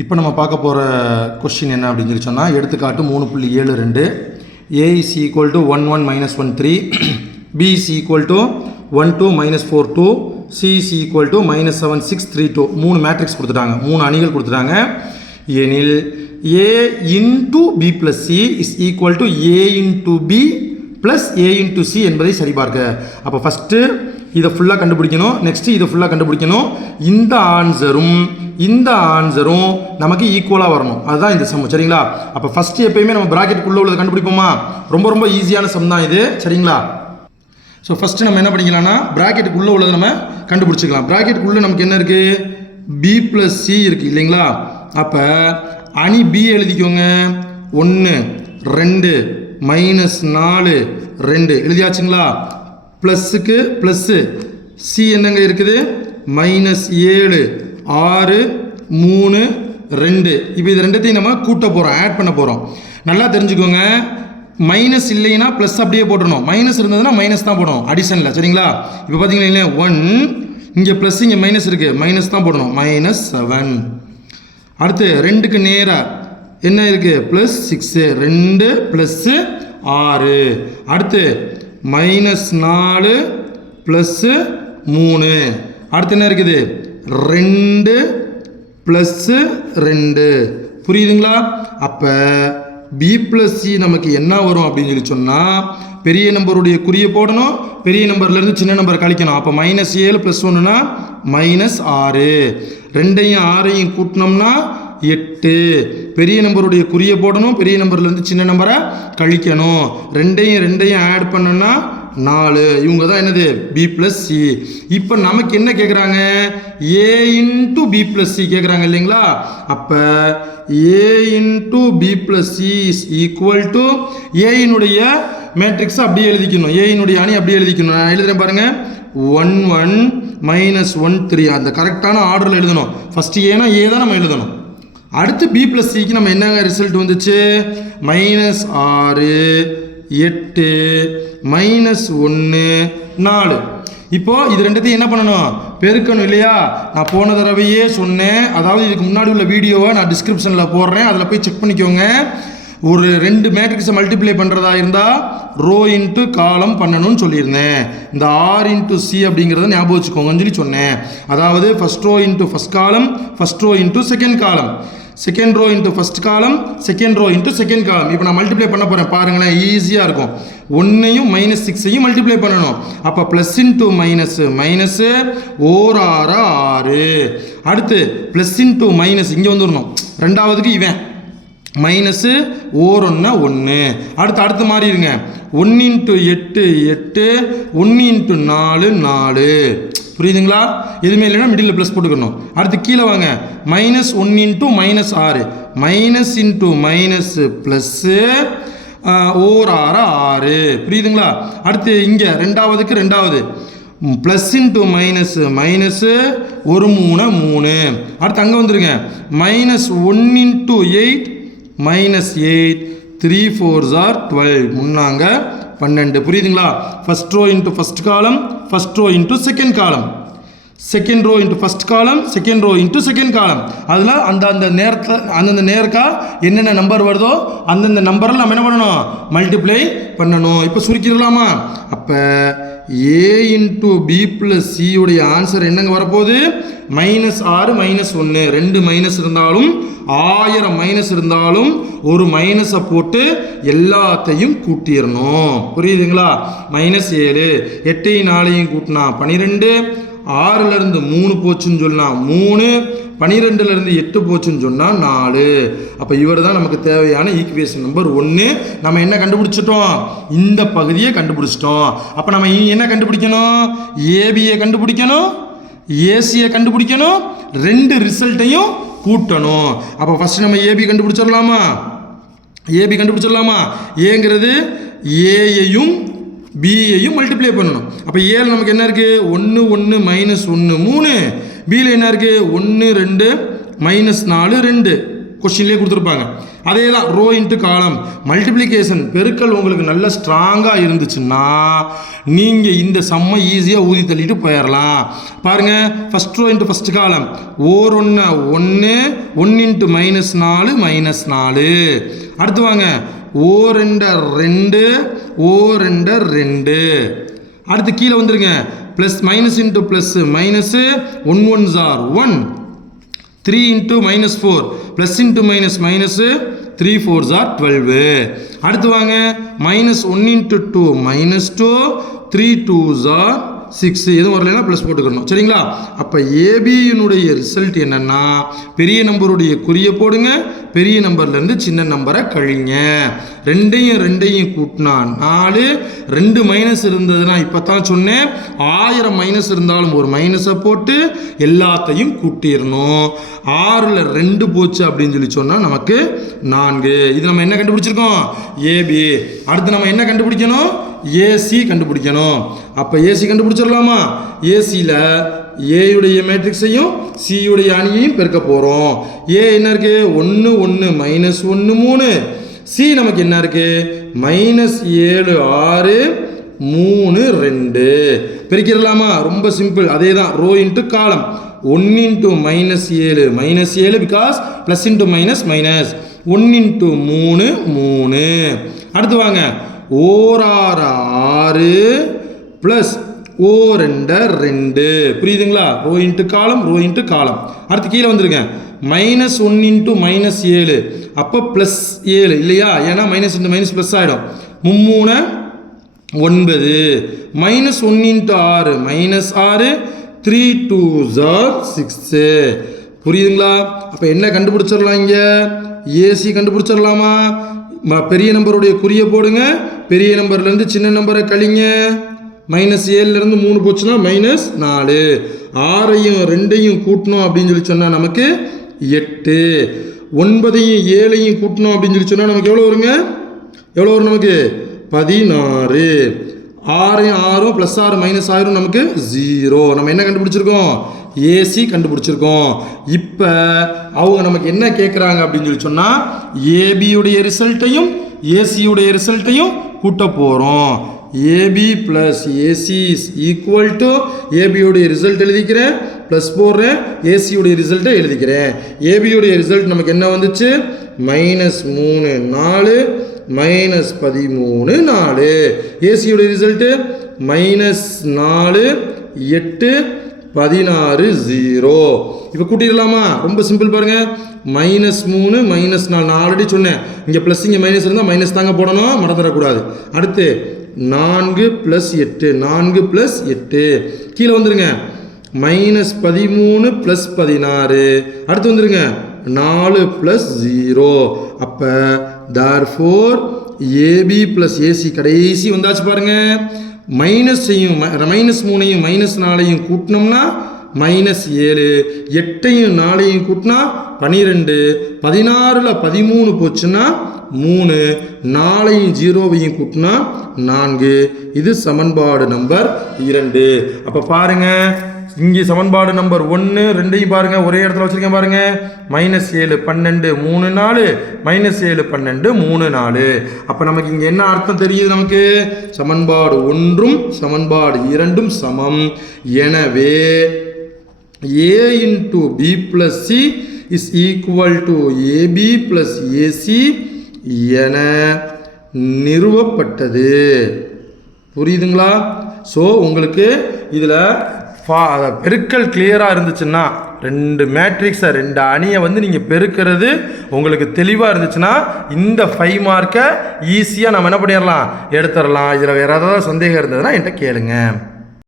இப்போ நம்ம பார்க்க போகிற கொஸ்டின் என்ன அப்படின்னு சொல்லி சொன்னால், எடுத்துக்காட்டு 3.72 a is equal to 1 1 minus 1 3 b is equal to 1 2 minus 4 2 c is equal to minus 7 6 3 2 மூணு மேட்ரிக்ஸ் கொடுத்துட்டாங்க, மூணு அணிகள் கொடுத்துட்டாங்க. எனில் a into b plus c is equal to a into b plus a into c என்பதை சரிபார்க்க. அப்போ first இதை ஃபுல்லாக கண்டுபிடிக்கணும், நெக்ஸ்ட்டு இதை ஃபுல்லாக கண்டுபிடிக்கணும். இந்த ஆன்சரும் நமக்கு ஈக்குவலாக வரணும், அதுதான் இந்த சம். சரிங்களா? அப்போ ஃபஸ்ட்டு எப்பயுமே நம்ம ப்ராக்கெட்டுக்குள்ளே உள்ளதை கண்டுபிடிப்போமா? ரொம்ப ஈஸியான சம் தான் இது. சரிங்களா? ஸோ ஃபஸ்ட்டு நம்ம என்ன பண்ணிக்கலாம்னா, ப்ராக்கெட்டுக்குள்ளே உள்ளதை நம்ம கண்டுபிடிச்சிக்கலாம். ப்ராக்கெட்டுக்குள்ளே நமக்கு என்ன இருக்குது? b plus c இருக்குது இல்லைங்களா? அப்போ அணி b எழுதிக்கோங்க. 1 2 மைனஸ் 4 2 எழுதியாச்சுங்களா? ப்ளஸ்ஸுக்கு ப்ளஸ்ஸு சி என்னங்க இருக்குது? மைனஸ் 7 6 3 2. இப்போ இது ரெண்டத்தையும் நம்ம கூட்ட போகிறோம், ஆட் பண்ண போகிறோம். நல்லா தெரிஞ்சுக்கோங்க, மைனஸ் இல்லைன்னா ப்ளஸ் அப்படியே போட்டுடணும், மைனஸ் இருந்ததுன்னா மைனஸ் தான் போடணும் அடிஷனில். சரிங்களா? இப்போ பார்த்தீங்கன்னா 1 இங்கே ப்ளஸ் இங்கே மைனஸ் இருக்குது, மைனஸ் தான் போடணும், மைனஸ் 7. அடுத்து 2க்கு நேராக என்ன இருக்குது? Plus 6 2 plus 6. அடுத்து மைனஸ் 4 ப்ளஸ்ஸு 3. அடுத்து என்ன இருக்குது? 2 ப்ளஸ்ஸு 2. புரியுதுங்களா? அப்போ b ப்ளஸ் சி நமக்கு என்ன வரும் அப்படின்னு சொல்லி சொன்னால், பெரிய நம்பருடைய குறியை போடணும், பெரிய நம்பர்லேருந்து சின்ன நம்பர் கழிக்கணும். அப்போ மைனஸ் 7 ப்ளஸ் 1னா மைனஸ் 6. 2ஐயும் 6ஐயும் கூட்டினோம்னா 8. பெரிய நம்பருடைய குறியை போடணும், பெரிய நம்பர்லேருந்து சின்ன நம்பரை கழிக்கணும். 2ஐயும் ஆட் பண்ணோம்னா 4. இவங்க தான் என்னது? b plus c. இப்போ நமக்கு என்ன கேட்குறாங்க? a into b plus c கேட்குறாங்க இல்லைங்களா? அப்போ a into b plus c is equal to a இனுடைய மேட்ரிக்ஸ் அப்படியே எழுதிக்கணும், a இனுடைய அணி அப்படியே எழுதிக்கணும். நான் எழுதுறேன் பாருங்க. 1 1 மைனஸ் 1 3 அந்த கரெக்டான ஆர்டரில் எழுதணும். ஃபஸ்ட்டு ஏன்னா a தான் நம்ம எழுதணும். அடுத்து b plus cக்கு நம்ம என்னங்க ரிசல்ட் வந்துச்சு? Minus 6 8 minus 1 4. இப்போது இது ரெண்டுத்தையும் என்ன பண்ணணும்? பெருக்கணும் இல்லையா? நான் போன தடவையே சொன்னேன், அதாவது இதுக்கு முன்னாடி உள்ள வீடியோவை நான் டிஸ்கிரிப்ஷனில் போடுறேன், அதில் போய் செக் பண்ணிக்கோங்க. ஒரு 2 மேட்ரிக்ஸை மல்டிப்ளை பண்ணுறதா இருந்தால் ரோ இன்ட்டு காலம் பண்ணணும்னு சொல்லியிருந்தேன். இந்த r இன்ட்டு சி அப்படிங்கிறத ஞாபகம் வச்சுக்கோங்கன்னு சொல்லி சொன்னேன். அதாவது first row into first column, first row into second column, second row into first column, second row into second column. இப்போ நான் மல்டிப்ளை பண்ண போகிறேன் பாருங்களேன், ஈஸியாக இருக்கும். 1ஐயும் மைனஸ் 6ஐயும் மல்டிப்ளை பண்ணணும். அப்போ ப்ளஸ் இன்ட்டு மைனஸு மைனஸு 1 6 6. அடுத்து ப்ளஸ் இன்ட்டு மைனஸ் இங்கே வந்துடணும், ரெண்டாவதுக்கு இவன் மைனஸு 1 1 1. அடுத்து மாறிடுங்க. 1 இன்ட்டு 8 8 1 இன்ட்டு 4 4. புரியுதுங்களா? எதுவுமே இல்லைன்னா மிடில் ப்ளஸ் போட்டுக்கணும். அடுத்து கீழே வாங்க. Minus 1 into minus 6 minus into minus plus 1 6 6. புரியுதுங்களா? அடுத்து இங்கே ரெண்டாவது ப்ளஸ் இன்ட்டு மைனஸு மைனஸு 1 3 3. அடுத்து அங்கே வந்துருங்க. Minus 1 into 8 minus 8 3 4s are 12. முன்னாங்க 12. புரியுதுங்களா? First row into first column, first row into second column, second row into first column, second row into second column. அதில் அந்த நேரத்தில் அந்தந்த நேரக்கா என்னென்ன நம்பர் வருதோ அந்தந்த நம்பரில் நம்ம என்ன பண்ணணும்? மல்டிப்ளை பண்ணணும். இப்போ சுருக்கிடலாமா? அப்போ a into b plus c உடைய ஆன்சர் என்னங்க வரப்போகுது? Minus 6 minus 1. 2 மைனஸ் இருந்தாலும் 1000 மைனஸ் இருந்தாலும் ஒரு மைனஸை போட்டு எல்லாத்தையும் கூட்டிடணும். புரியுதுங்களா? மைனஸ் 7 8ஐயும் 4ஐயும் கூட்டினா 12, 6லேருந்து 3 போச்சுன்னு சொன்னால் 3, 12லேருந்து 8 போச்சுன்னு சொன்னால் 4. அப்போ இவர் தான் நமக்கு தேவையான ஈக்குவேஷன் நம்பர் 1. நம்ம என்ன கண்டுபிடிச்சிட்டோம்? இந்த பகுதியை கண்டுபிடிச்சிட்டோம். அப்போ நம்ம என்ன கண்டுபிடிக்கணும்? ஏபியை கண்டுபிடிக்கணும், ஏசியை கண்டுபிடிக்கணும், 2 ரிசல்ட்டையும் கூட்டணும். அப்போ ஃபஸ்ட்டு நம்ம ஏபி கண்டுபிடிச்சிடலாமா? ஏங்கிறது ஏயையும் பியையும் மல்டிப்ளை பண்ணணும். அப்போ ஏல நமக்கு என்ன இருக்குது? 1 1 மைனஸ் 1 3. பியில் என்ன இருக்குது? 1 2 மைனஸ் 4 2 கொஸ்டின்லேயே கொடுத்துருப்பாங்க. அதே தான் ரோ இன்ட்டு காலம் மல்டிப்ளிகேஷன் பெருக்கல் உங்களுக்கு நல்ல ஸ்ட்ராங்காக இருந்துச்சுன்னா நீங்கள் இந்த சம்மை ஈஸியாக ஊதி தள்ளிட்டு போயிடலாம். பாருங்கள், ஃபஸ்ட் ரோ இன்ட்டு ஃபஸ்ட் காலம் ஓர் 1 1 இன்ட்டு -4 -4. அடுத்து வாங்க ஓர் 2 ஓர் 2. அடுத்து கீழே வந்துருங்க plus minus into plus minus 1 1s are 1 3 into -4 plus into minus minus 3 4s are 12. அடுத்து வாங்க -1 இன்ட்டு 2 -2 3 2s are 6. எதுவும் வரலைன்னா ப்ளஸ் போட்டுக்கணும். சரிங்களா? அப்போ ஏபியினுடைய ரிசல்ட் என்னென்னா பெரிய நம்பருடைய குறிய போடுங்க, பெரிய நம்பர்லேருந்து சின்ன நம்பரை கழிங்க. ரெண்டையும் கூட்டினா 4. 2 மைனஸ் இருந்ததுன்னா இப்போ தான் சொன்னேன் 1000 மைனஸ் இருந்தாலும் ஒரு மைனஸை போட்டு எல்லாத்தையும் கூட்டிடணும். 6ல் 2 போச்சு அப்படின்னு சொல்லி சொன்னால் நமக்கு 4. இது நம்ம என்ன கண்டுபிடிச்சிருக்கோம்? ஏபி. அடுத்து நம்ம என்ன கண்டுபிடிக்கணும்? ஏசி கண்டுபிடிக்கணும். அப்போ ஏசி கண்டுபிடிச்சிடலாமா? ஏசியில் ஏயுடைய மேட்ரிக்ஸையும் சியுடைய அணியையும் பெருக்க போகிறோம். ஏ என்ன இருக்கு? 1 1 -1 3. சி நமக்கு என்ன இருக்கு? -7 6 3 2. பெருக்கிடலாமா? ரொம்ப சிம்பிள். அதே தான் row into column 1 into -7 -7 because plus into minus minus 1 into 3 3. அடுத்து வாங்க ஓர் 6 ப்ளஸ் ஓர் 2. புரியுதுங்களா? Row into column row into column. அடுத்து கீழே வந்துருங்க -1 இன்ட்டு -7 அப்போ ப்ளஸ் 7 இல்லையா? ஏன்னா மைனஸ் இன்ட்டு மைனஸ் ப்ளஸ் ஆகிடும். 3 9 -1 இன்ட்டு 6 -6 3 2s are 6. புரியுதுங்களா? அப்போ என்ன கண்டுபிடிச்சிடலாம்? இங்கே ஏசி கண்டுபிடிச்சிடலாமா? பெரிய நம்பருடைய குறிய போடுங்க, பெரிய நம்பர்லேருந்து சின்ன நம்பரை கழிங்க. -7லேருந்து 3 போச்சுன்னா -4. 6ஐயும் 2ஐயும் கூட்டணும் அப்படின்னு சொல்லி சொன்னால் நமக்கு 8. 9ஐயும் 7ஐயும் கூட்டணும் அப்படின்னு சொல்லி சொன்னால் நமக்கு எவ்வளோ வருங்க? எவ்வளோ வரும் நமக்கு? 16. 6 6 ப்ளஸ் 6 -6 நமக்கு 0. நம்ம என்ன கண்டுபிடிச்சிருக்கோம்? ஏசி கண்டுபிடிச்சிருக்கோம். இப்போ அவங்க நமக்கு என்ன கேட்குறாங்க அப்படின்னு சொல்லி சொன்னால் ஏபியுடைய ரிசல்ட்டையும் ஏசியுடைய ரிசல்ட்டையும் கூட்ட போகிறோம். AB plus AC is equal to ஏபியுடைய ரிசல்ட் எழுதிக்கிறேன் ப்ளஸ் போடுறேன், ஏசியுடைய ரிசல்ட்டை எழுதிக்கிறேன். ஏபியுடைய ரிசல்ட் நமக்கு என்ன வந்துச்சு? -3 4 -13 4. ஏசியுடைய ரிசல்ட்டு -4 8 16 0. இப்போ கூட்டிடலாமா? ரொம்ப சிம்பிள் பாருங்க. -3 -4 நான் ஆல்ரெடி சொன்னேன். இங்கே ப்ளஸ் இங்கே மைனஸ் இருந்தால் மைனஸ் தாங்க போடணும், மறந்துடக்கூடாது. அடுத்து 4 + 8 4 + 8. கீழே வந்துருங்க -13 + 16. அடுத்து வந்துருங்க 4 + 0. அப்போ therefore ஏபி ப்ளஸ் ஏசி கடைசி வந்தாச்சு பாருங்க. -3ஐயும் -4ஐயும் கூட்டினோம்னா -7, 8ஐயும் 4ஐயும் கூட்டினா 12, 16ல் 13 போச்சுன்னா 3, 4ஐயும் 0வையும் கூட்டினா 4. இது சமன்பாடு நம்பர் 2. அப்போ பாருங்க, இங்கே சமன்பாடு நம்பர் 1 2ஐயும் பாருங்க ஒரே இடத்துல வச்சிருக்கேன் பாருங்க. -7 12 3 4 -7 12 3 4. அப்போ நமக்கு இங்கே என்ன அர்த்தம் தெரியுது? நமக்கு சமன்பாடு 1ம் சமன்பாடு 2ம் சமம். எனவே a into b plus c is equal to ab plus ac என நிறுவப்பட்டது. புரியுதுங்களா? ஸோ உங்களுக்கு இதில் பெருக்கல் கிளியராக இருந்துச்சுன்னா, 2 மேட்ரிக்ஸை 2 அணியை வந்து நீங்கள் பெருக்கிறது உங்களுக்கு தெளிவாக இருந்துச்சுன்னா இந்த 5 மார்க்கை ஈஸியாக நம்ம என்ன பண்ணிடலாம், எடுத்துடலாம். இதில் வேறு ஏதாவது சந்தேகம் இருந்ததுன்னா என்கிட்ட கேளுங்க.